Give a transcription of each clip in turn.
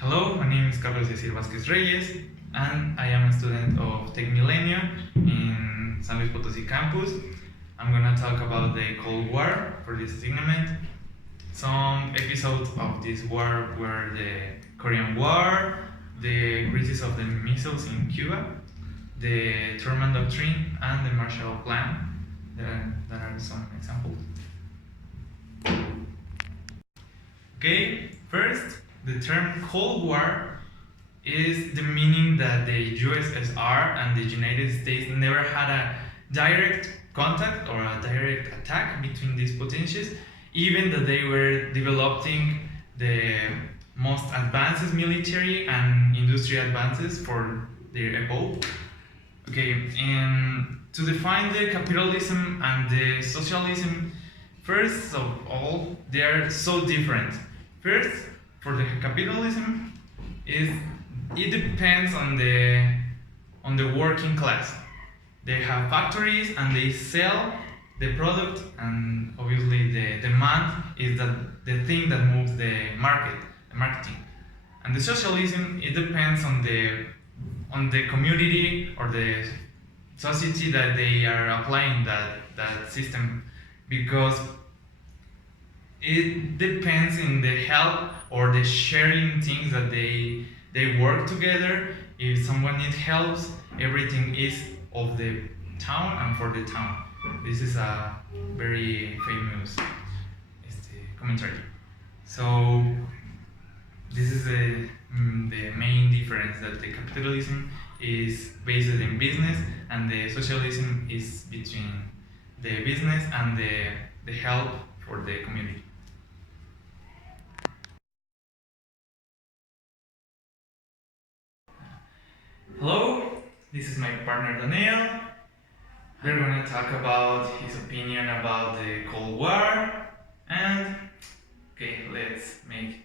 Hello, my name is Carlos Yacir Vázquez Reyes, and I am a student of Tech Milenio in San Luis Potosí campus. I'm gonna talk about the Cold War for this assignment. Some episodes of this war were the Korean War, the crisis of the missiles in Cuba, the Truman Doctrine, and the Marshall Plan. That are some examples. Okay, first, the term Cold War is the meaning that the USSR and the United States never had a direct contact or a direct attack between these potencies, even though they were developing the most advanced military and industrial advances for their epoch. Okay, and to define the capitalism and the socialism, first of all, they are so different. First, for the capitalism, it depends on the working class. They have factories and they sell the product, and obviously the demand is the thing that moves the marketing. And the socialism, it depends on the community or the society that they are applying that system, because it depends in the help or the sharing things that they work together. If someone needs help, everything is of the town and for the town. This is a very famous commentary. So this is the main difference, that the capitalism is based in business and the socialism is between the business and the help for the community. Hello, this is my partner Daniel. We're going to talk about his opinion about the Cold War, and okay, let's make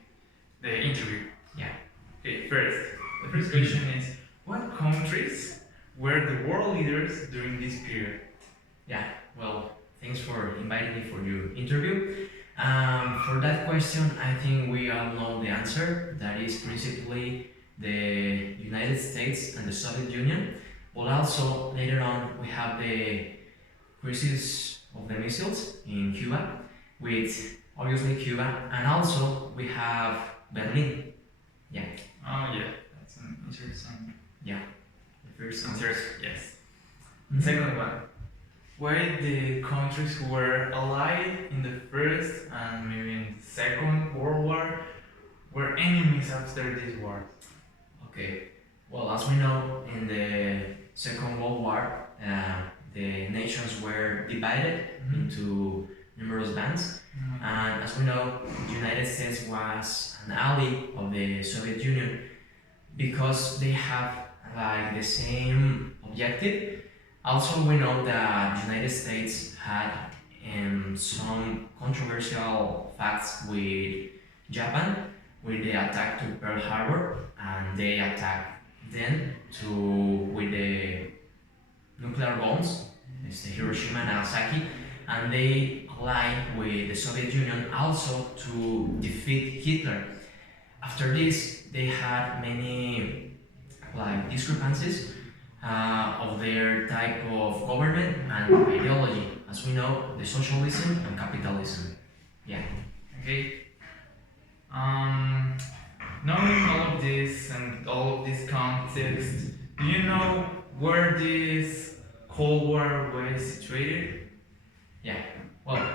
the interview. Yeah. Okay, the first question is, what countries were the world leaders during this period? Yeah. Well, thanks for inviting me for your interview. For that question, I think we all know the answer. That is principally the United States and the Soviet Union. But also later on, we have the crisis of the missiles in Cuba, with obviously Cuba, and also we have Berlin. Yeah. Oh yeah, that's an interesting. Yeah. The first Answer, answer. yes. Second one. Why the countries who were allied in the first and maybe in the second World War were enemies after this war? Okay. Well, as we know, in the Second World War, the nations were divided into numerous bands, and as we know, the United States was an ally of the Soviet Union because they have like the same objective. Also, we know that the United States had some controversial facts with Japan, with the attack to Pearl Harbor, and they attacked then with the nuclear bombs, it's the Hiroshima and Nagasaki, and they allied with the Soviet Union also to defeat Hitler. After this, they had many like discrepancies of their type of government and ideology. As we know, the socialism and capitalism. Yeah. Okay. Knowing all of this and all of this context, do you know where this Cold War was situated? Yeah. Well,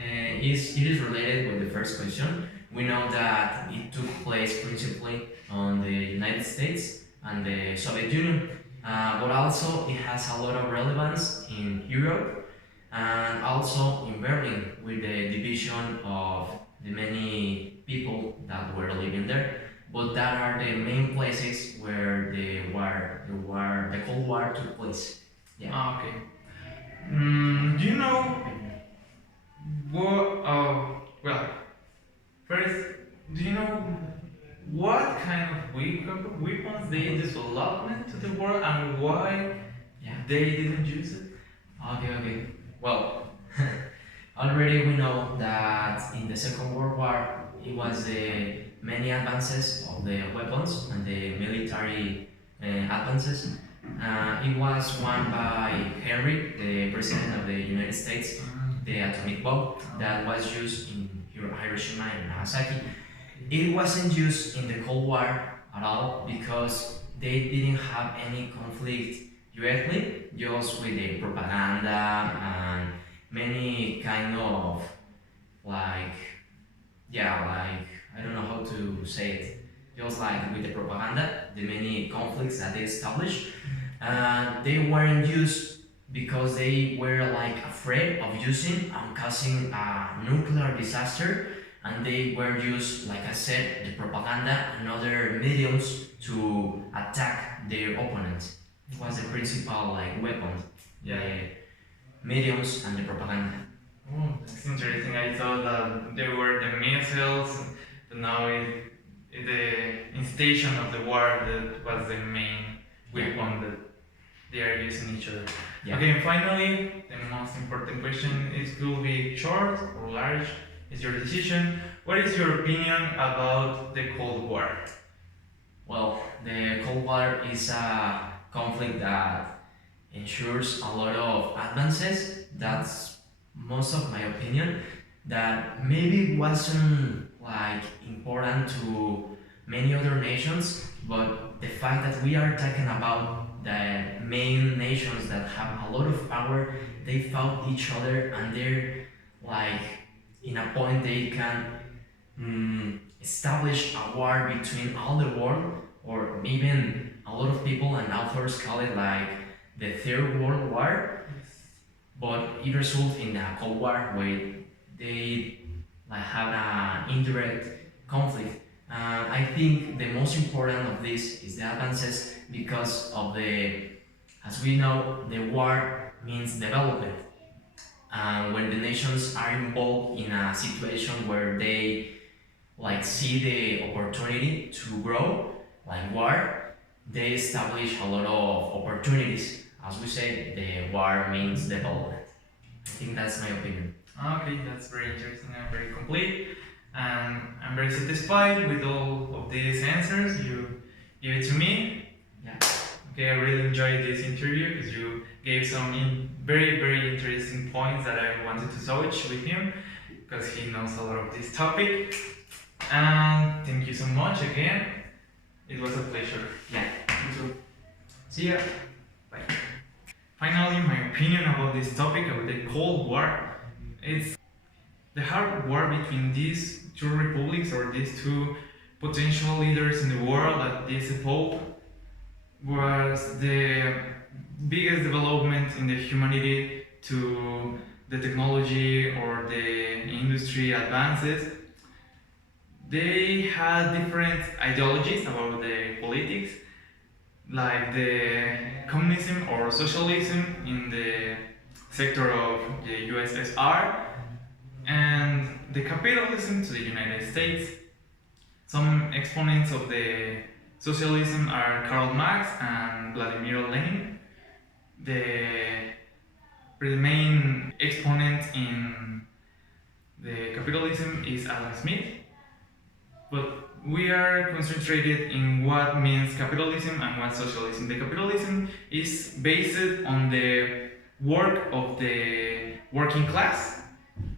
it is related with the first question. We know that it took place principally on the United States and the Soviet Union, but also it has a lot of relevance in Europe and also in Berlin with the division of the many people that were living there. But that are the main places where the Cold War took place. Yeah. Okay. Do you know what? Well, first, do you know what kind of weapons they developed to the world and why Yeah. they didn't use it? Okay. Well, already we know that in the Second World War, it was the many advances of the weapons and the military advances. It was won by Henry, the president of the United States, the atomic bomb that was used in Hiroshima and Nagasaki. It wasn't used in the Cold War at all because they didn't have any conflict directly, just with the propaganda and many kind of like, yeah, like I don't know how to say it, just like with the propaganda, the many conflicts that they established, they weren't used because they were like afraid of using and causing a nuclear disaster, and they were used, like I said, the propaganda and other mediums to attack their opponents. It was the principal like weapon, the mediums and the propaganda. Oh, that's interesting. I thought that there were the missiles, but now the instation of the war that was the main weapon that they are using each other. Yeah. Okay, and finally, the most important question is: will be short or large? Is your decision. What is your opinion about the Cold War? Well, the Cold War is a conflict that ensures a lot of advances. That's most of my opinion. That maybe wasn't like important to many other nations, but the fact that we are talking about the main nations that have a lot of power, they fought each other and they're like in a point they can establish a war between all the world, or even a lot of people and authors call it like the Third World War, but it results in a Cold War where they like have an indirect conflict. I think the most important of this is the advances because of as we know, the war means development. When the nations are involved in a situation where they like see the opportunity to grow, like war, they establish a lot of opportunities. As we say, the war means development. I think that's my opinion. Okay, that's very interesting and very complete. And I'm very satisfied with all of these answers you gave it to me. Yeah. Okay, I really enjoyed this interview because you gave some very, very interesting points that I wanted to touch with him because he knows a lot of this topic. And thank you so much again. It was a pleasure. Yeah. You too. See ya. Bye. Finally, my opinion about this topic, about the Cold War, it's the hard war between these two republics or these two potential leaders in the world at this epoch was the biggest development in the humanity to the technology or the industry advances. They had different ideologies about the politics, like the communism or socialism in the sector of the USSR, and the capitalism to the United States. Some exponents of the socialism are Karl Marx and Vladimir Lenin. The main exponent in the capitalism is Adam Smith. But we are concentrated in what means capitalism and what socialism. The capitalism is based on the work of the working class,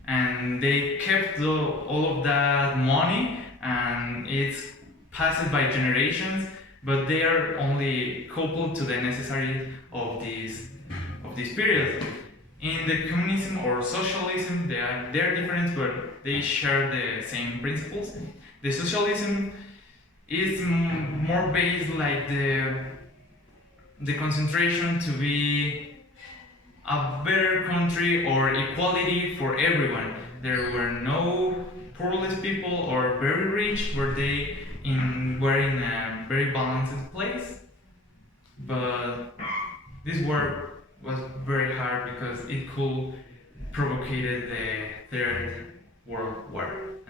and they kept all of that money, and it's passed by generations, but they are only coupled to the necessary of this period. In the communism or socialism, they are different, but they share the same principles. The socialism is more based like the concentration to be a better country or equality for everyone. There were no poorless people or very rich, were they were in a very balanced place. But this war was very hard because it could provocated the Third World War.